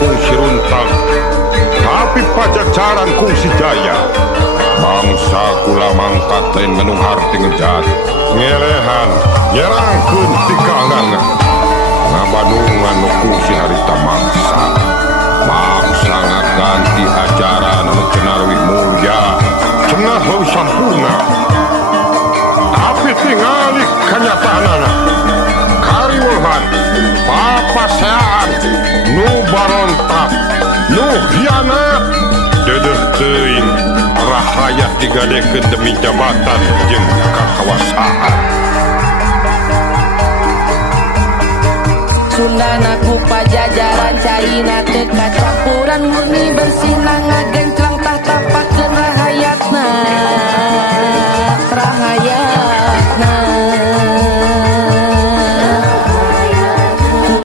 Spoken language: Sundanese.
kung si Runtag, tapi pajajaran kung si Jaya. Bangsa ku lamang katen nganung harti ngejat, ngelehan, nyerangkeun ti kaangangan. Ngabadungan nu kung si harita mangsa. Maksa ngaganti ajaran anu cenah leuwih mulya, cenah leuwih sampurna. Tapi tingali kanyataanana. Kariweuhan, papaseaan, nu barontak, nu hianat, dedeh teuing rahayat digadekeun demi jabatan jeung kakawasaan. Sundana ku pajajaran caina teu kacampuran murni bersih na ngagenclang tahta pakeun